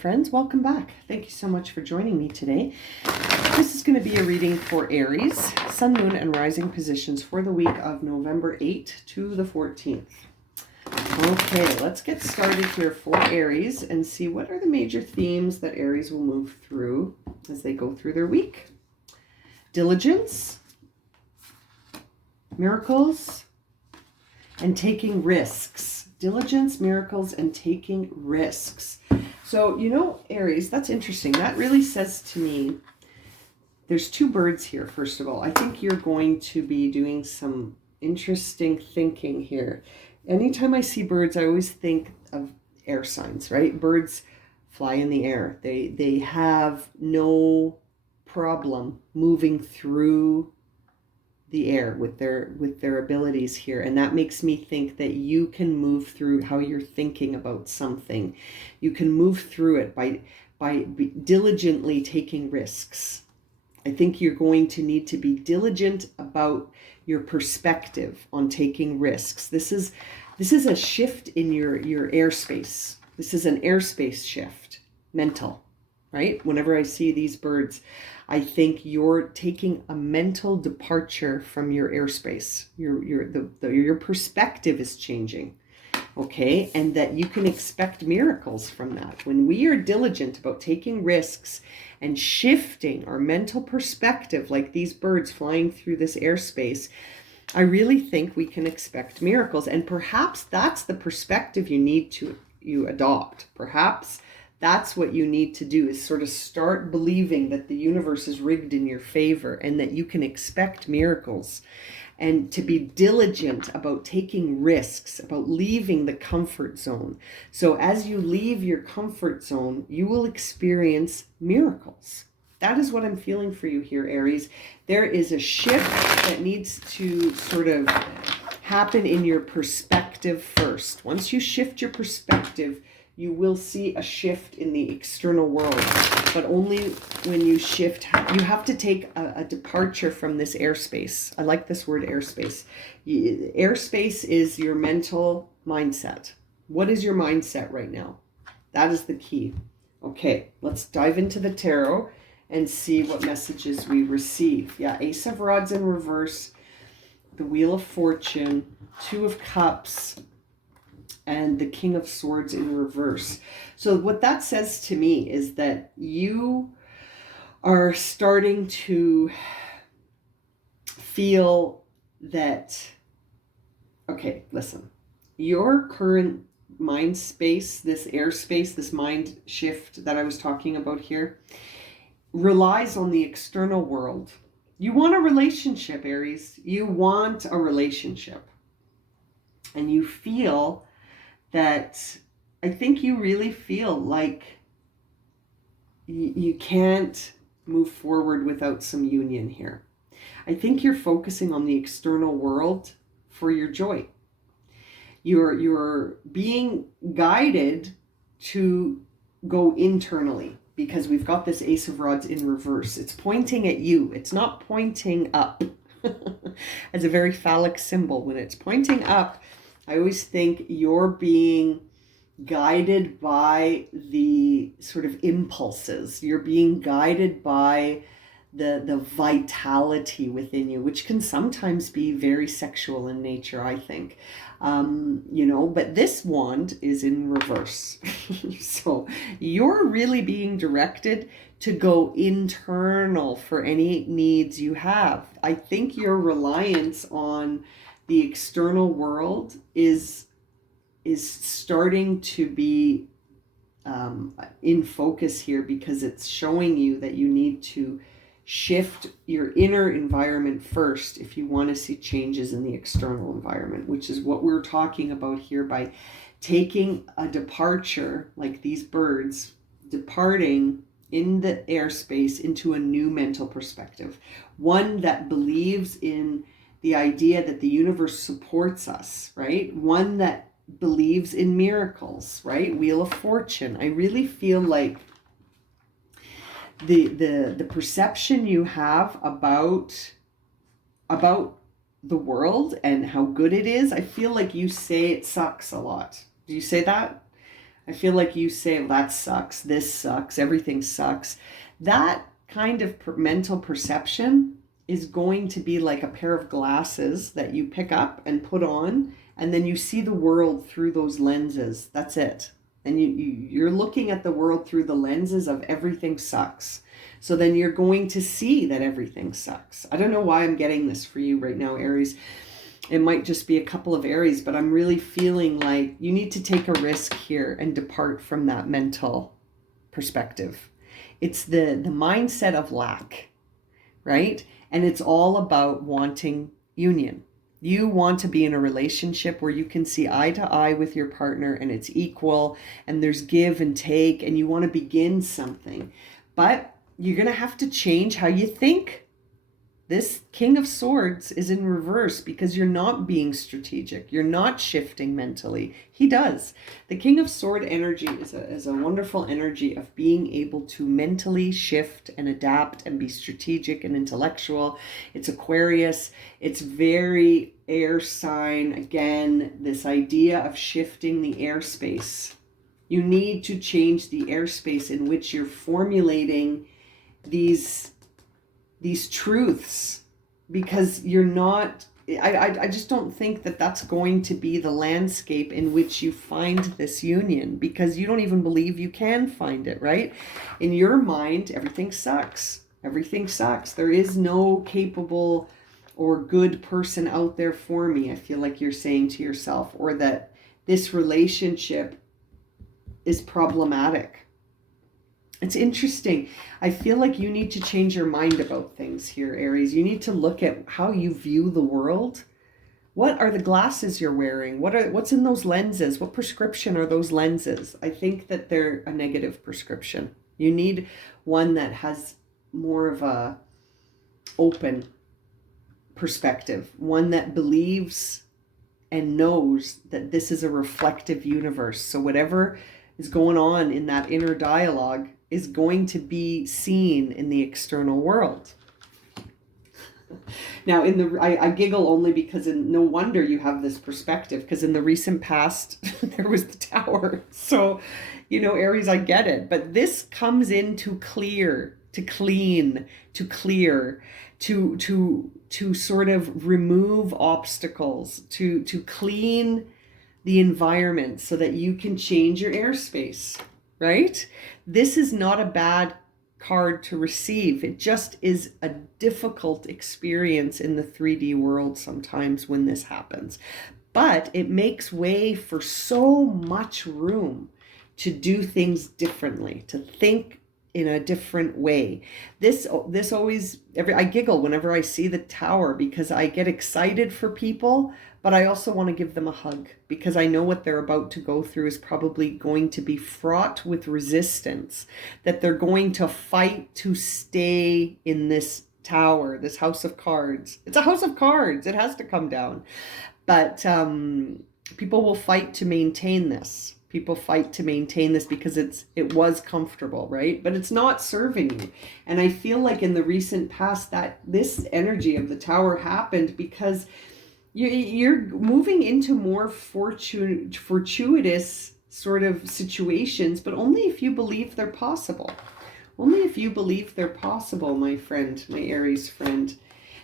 friends. Welcome back. Thank you so much for joining me today. This is going to be a reading for Aries, Sun, Moon, and Rising positions for the week of November 8th to the 14th. Okay, let's get started here for Aries and see what are the major themes that Aries will move through as they go through their week. Diligence, miracles, and taking risks. Diligence, miracles, and taking risks. So, Aries, that's interesting. That really says to me, there's two birds here, first of all. I think you're going to be doing some interesting thinking here. Anytime I see birds, I always think of air signs, right? Birds fly in the air. They have no problem moving through the air with their abilities here, and that makes me think that you can move through how you're thinking about something. You can move through it by diligently taking risks. I think you're going to need to be diligent about your perspective on taking risks. This is a shift in your airspace. This is an airspace shift, mental, right? Whenever I see these birds, I think you're taking a mental departure from your airspace. Your perspective is changing, okay? And that you can expect miracles from that. When we are diligent about taking risks and shifting our mental perspective, like these birds flying through this airspace, I really think we can expect miracles. And perhaps that's the perspective you adopt. Perhaps that's what you need to do, is sort of start believing that the universe is rigged in your favor and that you can expect miracles, and to be diligent about taking risks, about leaving the comfort zone. So as you leave your comfort zone, you will experience miracles. That is what I'm feeling for you here, Aries. There is a shift that needs to sort of happen in your perspective first. Once you shift your perspective, you will see a shift in the external world, but only when you shift. You have to take a departure from this airspace. I like this word, airspace. Airspace is your mental mindset. What is your mindset right now? That is the key. Okay, let's dive into the tarot and see what messages we receive. Yeah, Ace of Rods in reverse, the Wheel of Fortune, Two of Cups, and the King of Swords in reverse. So what that says to me is that you are starting to feel that, okay, listen, your current mind space, this airspace, this mind shift that I was talking about here, relies on the external world. You want a relationship, Aries. You want a relationship. And you feel that, I think you really feel like you can't move forward without some union here. I think you're focusing on the external world for your joy. You're being guided to go internally, because we've got this Ace of Rods in reverse. It's pointing at you. It's not pointing up as a very phallic symbol. When it's pointing up, I always think you're being guided by the sort of impulses. You're being guided by the vitality within you, which can sometimes be very sexual in nature, I think. But this wand is in reverse. So you're really being directed to go internal for any needs you have. I think your reliance on the external world is starting to be in focus here, because it's showing you that you need to shift your inner environment first if you want to see changes in the external environment, which is what we're talking about here by taking a departure, like these birds departing in the airspace into a new mental perspective, one that believes in the idea that the universe supports us, right? One that believes in miracles, right? Wheel of Fortune. I really feel like the perception you have about the world and how good it is, I feel like you say it sucks a lot. Do you say that? I feel like you say, well, that sucks, this sucks, everything sucks. That kind of mental perception is going to be like a pair of glasses that you pick up and put on, and then you see the world through those lenses. That's it. And you're looking at the world through the lenses of everything sucks. So then you're going to see that everything sucks. I don't know why I'm getting this for you right now, Aries. It might just be a couple of Aries, but I'm really feeling like you need to take a risk here and depart from that mental perspective. It's the mindset of lack, right? And it's all about wanting union. You want to be in a relationship where you can see eye to eye with your partner and it's equal and there's give and take and you want to begin something. But you're going to have to change how you think. This King of Swords is in reverse because you're not being strategic. You're not shifting mentally. He does. The King of Sword energy is a wonderful energy of being able to mentally shift and adapt and be strategic and intellectual. It's Aquarius. It's very air sign. Again, this idea of shifting the airspace. You need to change the airspace in which you're formulating these truths, because you're not, I just don't think that that's going to be the landscape in which you find this union, because you don't even believe you can find it, right? In your mind, everything sucks. Everything sucks. There is no capable or good person out there for me, I feel like you're saying to yourself, or that this relationship is problematic. It's interesting. I feel like you need to change your mind about things here, Aries. You need to look at how you view the world. What are the glasses you're wearing? What's in those lenses? What prescription are those lenses? I think that they're a negative prescription. You need one that has more of a open perspective, one that believes and knows that this is a reflective universe. So whatever is going on in that inner dialogue is going to be seen in the external world. Now, I giggle only because no wonder you have this perspective, because in the recent past, there was the Tower. So, Aries, I get it. But this comes in to clear, to clean, to clear, to sort of remove obstacles, to clean the environment so that you can change your airspace, right? This is not a bad card to receive. It just is a difficult experience in the 3D world sometimes when this happens. But it makes way for so much room to do things differently, to think in a different way. This always, I giggle whenever I see the Tower, because I get excited for people, but I also want to give them a hug, because I know what they're about to go through is probably going to be fraught with resistance, that they're going to fight to stay in this Tower, this house of cards. It's a house of cards. It has to come down. But people will fight to maintain this. People fight to maintain this because it was comfortable, right? But it's not serving you. And I feel like in the recent past that this energy of the Tower happened because you're moving into more fortuitous sort of situations, but only if you believe they're possible. Only if you believe they're possible, my friend, my Aries friend.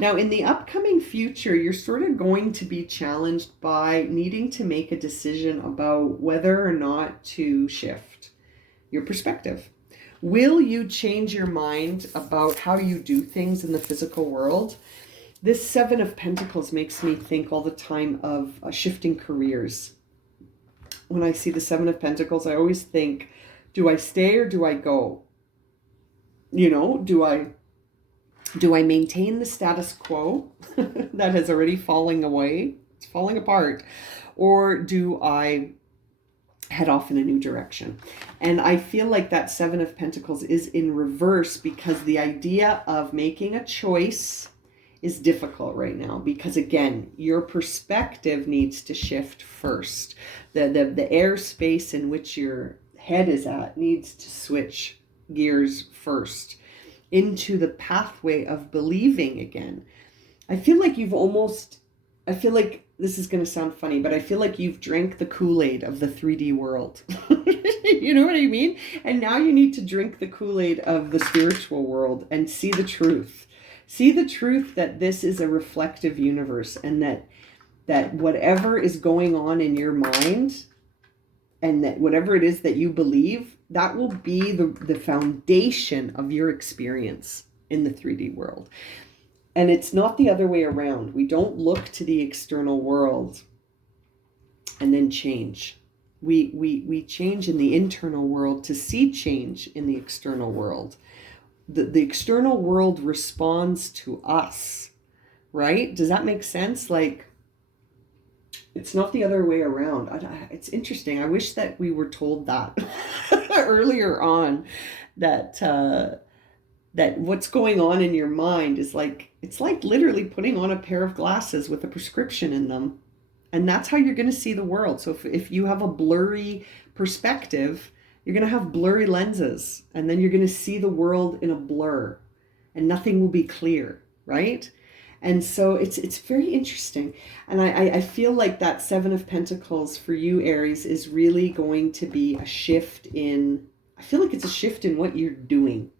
Now, in the upcoming future, you're sort of going to be challenged by needing to make a decision about whether or not to shift your perspective. Will you change your mind about how you do things in the physical world? This Seven of Pentacles makes me think all the time of shifting careers. When I see the Seven of Pentacles, I always think, do I stay or do I go? Do I maintain the status quo that is already falling away? It's falling apart. Or do I head off in a new direction? And I feel like that Seven of Pentacles is in reverse, because the idea of making a choice is difficult right now, because again, your perspective needs to shift first. The airspace in which your head is at needs to switch gears first into the pathway of believing again. I feel like this is going to sound funny, but I feel like you've drank the Kool-Aid of the 3D world. You know what I mean? And now you need to drink the Kool-Aid of the spiritual world and see the truth. See the truth that this is a reflective universe, and that whatever is going on in your mind, and that whatever it is that you believe, that will be the foundation of your experience in the 3D world. And it's not the other way around. We don't look to the external world and then change. We change in the internal world to see change in the external world. The external world responds to us, right? Does that make sense? Like, it's not the other way around. It's interesting. I wish that we were told that earlier on, that that what's going on in your mind is like, it's like literally putting on a pair of glasses with a prescription in them. And that's how you're going to see the world. So if you have a blurry perspective, you're going to have blurry lenses, and then you're going to see the world in a blur, and nothing will be clear, right? And so it's very interesting. And I feel like that Seven of Pentacles for you, Aries, is really going to be a shift in, I feel like it's a shift in what you're doing.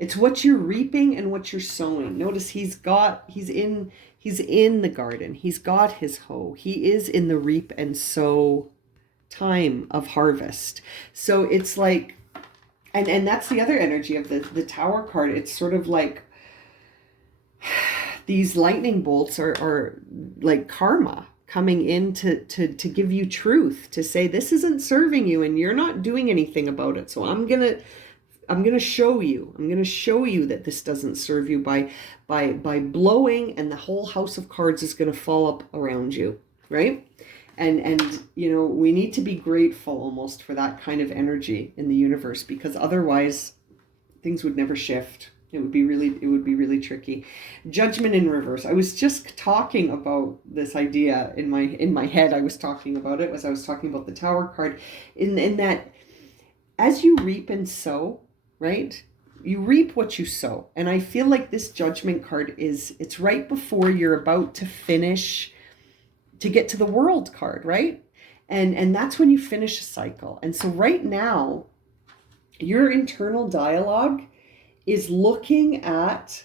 It's what you're reaping and what you're sowing. Notice he's in the garden. He's got his hoe. He is in the reap and sow time of harvest. So it's like, and that's the other energy of the Tower card. It's sort of like these lightning bolts are like karma coming in to give you truth, to say this isn't serving you and you're not doing anything about it. So I'm gonna show you. I'm gonna show you that this doesn't serve you by blowing, and the whole house of cards is gonna fall up around you, right? And you know, we need to be grateful almost for that kind of energy in the universe, because otherwise things would never shift. It would be really tricky. Judgment in reverse. I was just talking about this idea in my head. I was talking about it as I was talking about the Tower card, in that as you reap and sow, right? You reap what you sow. And I feel like this Judgment card it's right before you're about to finish, to get to the World card, right? And that's when you finish a cycle. And so right now, your internal dialogue is looking at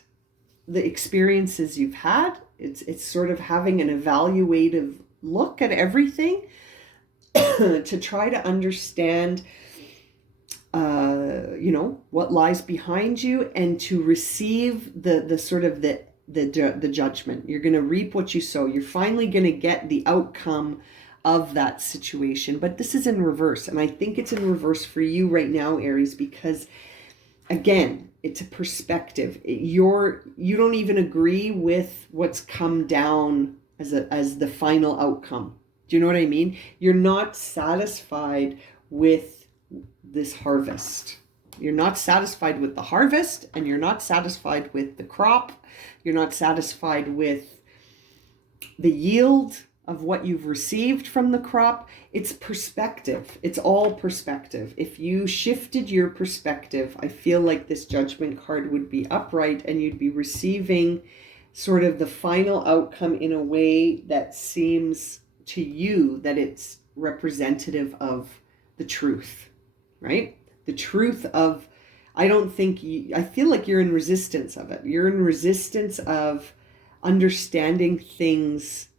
the experiences you've had. It's sort of having an evaluative look at everything to try to understand you know, what lies behind you, and to receive the sort of the judgment. You're going to reap what you sow. You're finally going to get the outcome of that situation. But this is in reverse, and I think it's in reverse for you right now, Aries, because again, it's a perspective. You don't even agree with what's come down as the final outcome. Do you know what I mean? You're not satisfied with this harvest. You're not satisfied with the harvest, and you're not satisfied with the crop. You're not satisfied with the yield of what you've received from the crop. It's perspective. It's all perspective. If you shifted your perspective, I feel like this Judgment card would be upright, and you'd be receiving sort of the final outcome in a way that seems to you that it's representative of the truth, right? The truth of, I feel like you're in resistance of it. You're in resistance of understanding things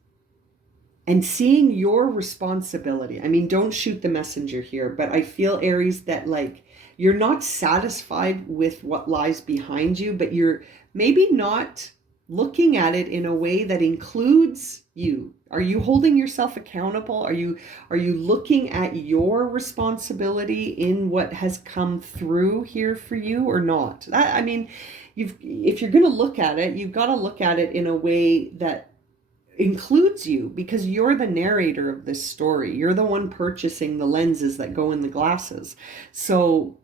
and seeing your responsibility. I mean, don't shoot the messenger here, but I feel, Aries, that like you're not satisfied with what lies behind you, but you're maybe not looking at it in a way that includes you. Are you holding yourself accountable? Are you looking at your responsibility in what has come through here for you, or not? I mean, if you're going to look at it, you've got to look at it in a way that includes you, because you're the narrator of this story. You're the one purchasing the lenses that go in the glasses. So,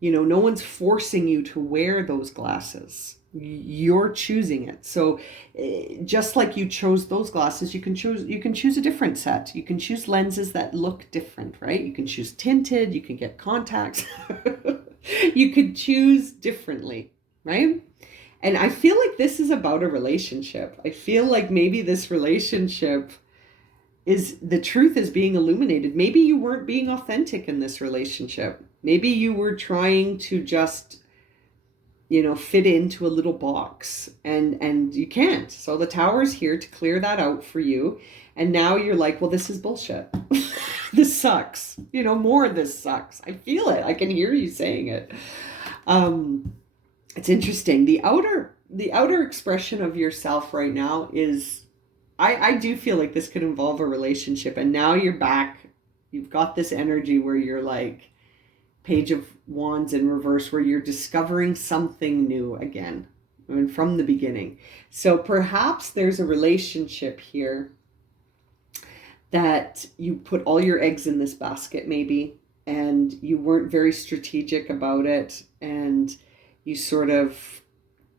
you know, no one's forcing you to wear those glasses. You're choosing it. So just like you chose those glasses, you can choose a different set. You can choose lenses that look different, right? You can choose tinted, you can get contacts. You could choose differently, right? And I feel like this is about a relationship. I feel like maybe this relationship is the truth is being illuminated. Maybe you weren't being authentic in this relationship. Maybe you were trying to just, fit into a little box, and you can't. So the Tower is here to clear that out for you. And now you're like, well, this is bullshit. This sucks. More of this sucks. I feel it. I can hear you saying it. It's interesting. The outer expression of yourself right now is, I do feel like this could involve a relationship, and now you're back. You've got this energy where you're like Page of Wands in reverse, where you're discovering something new again. I mean, from the beginning. So perhaps there's a relationship here that you put all your eggs in this basket, maybe, and you weren't very strategic about it, and you sort of,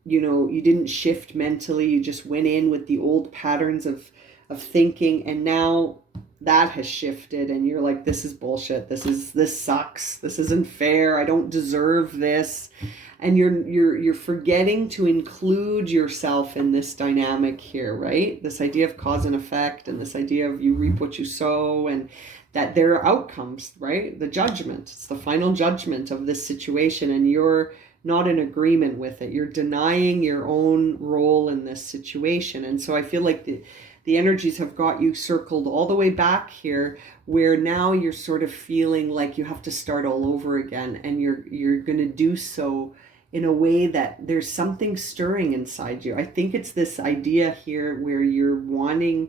you didn't shift mentally. You just went in with the old patterns of thinking, and now that has shifted, and you're like, this is bullshit. This sucks. This isn't fair. I don't deserve this. And you're forgetting to include yourself in this dynamic here, right? This idea of cause and effect, and this idea of you reap what you sow, and that there are outcomes, right? The judgment. It's the final judgment of this situation, and you're not in agreement with it. You're denying your own role in this situation. And so I feel like the energies have got you circled all the way back here, where now you're sort of feeling like you have to start all over again, and you're going to do so in a way that there's something stirring inside you. I think it's this idea here where you're wanting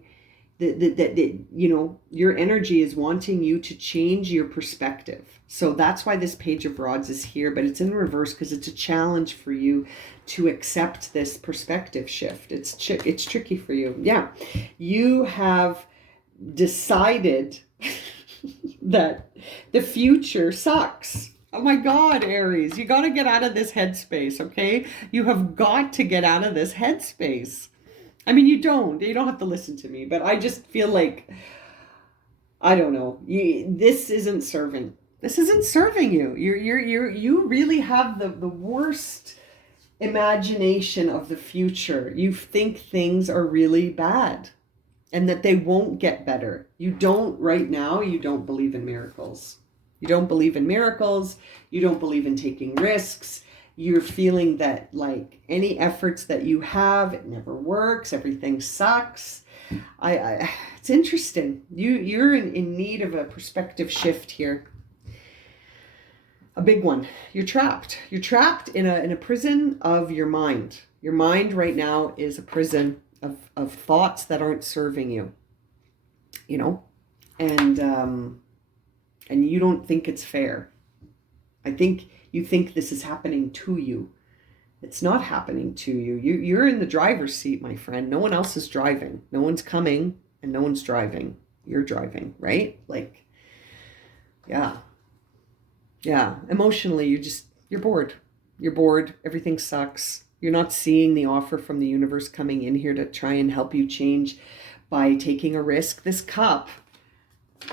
that your energy is wanting you to change your perspective. So that's why this Page of Rods is here, but it's in reverse because it's a challenge for you to accept this perspective shift. It's tricky for you. Yeah. You have decided that the future sucks. Oh my God, Aries, you got to get out of this headspace, okay? You have got to get out of this headspace. I mean, you don't have to listen to me, but I just feel like, I don't know, this isn't serving you. You really have the worst imagination of the future. You think things are really bad and that they won't get better. Right now, you don't believe in miracles. You don't believe in miracles. You don't believe in taking risks. You're feeling that like any efforts that you have, it never works. Everything sucks. It's interesting. You're in need of a perspective shift here. A big one. You're trapped. You're trapped in a prison of your mind. Your mind right now is a prison of thoughts that aren't serving you. And you don't think it's fair. I think you think this is happening to you. It's not happening to you. You're in the driver's seat, my friend. No one else is driving. No one's coming and no one's driving. You're driving, right? Like, yeah. Yeah. Emotionally, you're bored. You're bored. Everything sucks. You're not seeing the offer from the universe coming in here to try and help you change by taking a risk. This cup,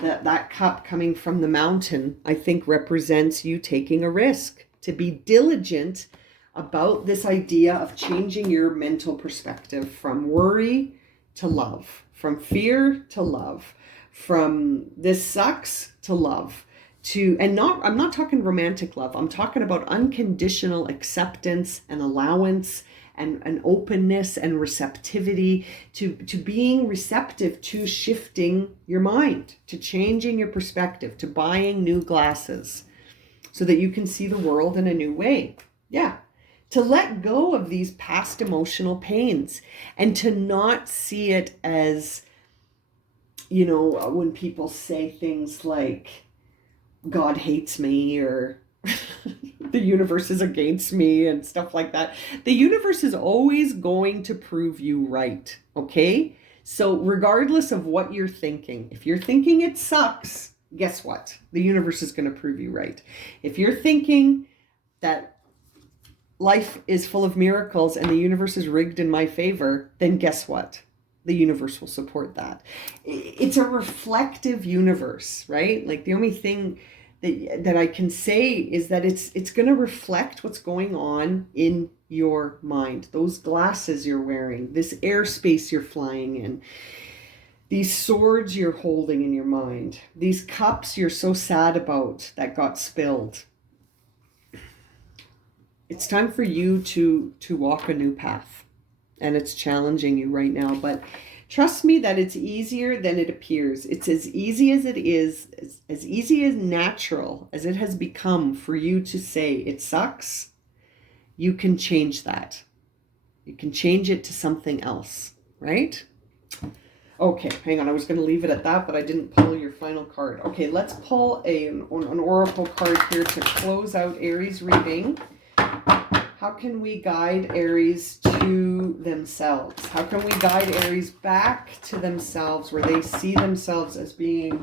that cup coming from the mountain, I think represents you taking a risk, to be diligent about this idea of changing your mental perspective from worry to love, from fear to love, from this sucks to love, I'm not talking romantic love. I'm talking about unconditional acceptance and allowance and openness and receptivity, to being receptive to shifting your mind, to changing your perspective, to buying new glasses so that you can see the world in a new way. Yeah. To let go of these past emotional pains and to not see it as, when people say things like, God hates me, or the universe is against me and stuff like that. The universe is always going to prove you right, okay? So regardless of what you're thinking, if you're thinking it sucks, guess what? The universe is going to prove you right. If you're thinking that life is full of miracles and the universe is rigged in my favor, then guess what? The universe will support that. It's a reflective universe, right? Like the only thing that I can say is that it's going to reflect what's going on in your mind. Those glasses you're wearing, this airspace you're flying in, These swords you're holding in your mind, these cups you're so sad about that got spilled. It's time for you to walk a new path. And it's challenging you right now, but trust me that it's easier than it appears. It's as easy as it is, as easy as natural as it has become for you to say it sucks. You can change that. You can change it to something else, right? Okay, hang on. I was going to leave it at that, but I didn't pull your final card. Okay, let's pull an oracle card here to close out Aries reading. How can we guide Aries to themselves? How can we guide Aries back to themselves where they see themselves as being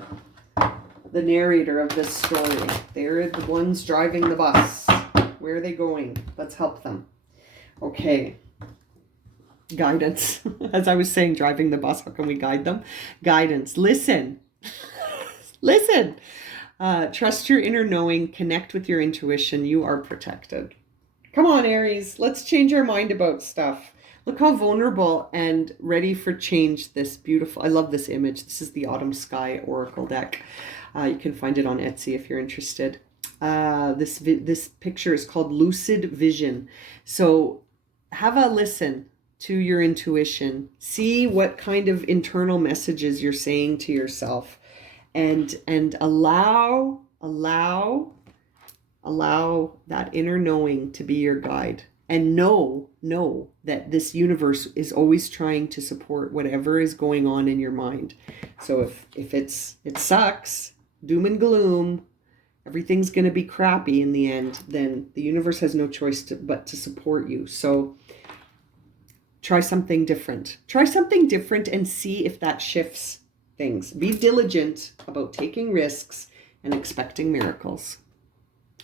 the narrator of this story? They're the ones driving the bus. Where are they going? Let's help them. Okay. Guidance. As I was saying, driving the bus, how can we guide them? Guidance. Listen. Listen. Trust your inner knowing. Connect with your intuition. You are protected. Come on, Aries. Let's change our mind about stuff. Look how vulnerable and ready for change this beautiful... I love this image. This is the Autumn Sky Oracle deck. You can find it on Etsy if you're interested. This picture is called Lucid Vision. So have a listen to your intuition. See what kind of internal messages you're saying to yourself. And allow that inner knowing to be your guide, and know that this universe is always trying to support whatever is going on in your mind. So if it sucks, doom and gloom, everything's going to be crappy in the end, then the universe has no choice but to support you. So try something different. Try something different and see if that shifts things. Be diligent about taking risks and expecting miracles.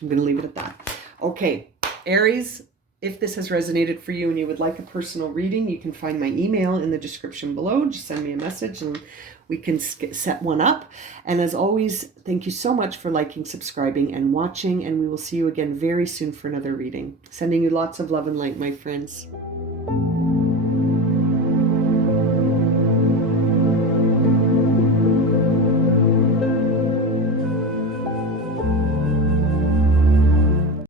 I'm going to leave it at that. Okay, Aries, if this has resonated for you and you would like a personal reading, you can find my email in the description below. Just send me a message and we can set one up. And as always, thank you so much for liking, subscribing, and watching. And we will see you again very soon for another reading. Sending you lots of love and light, my friends.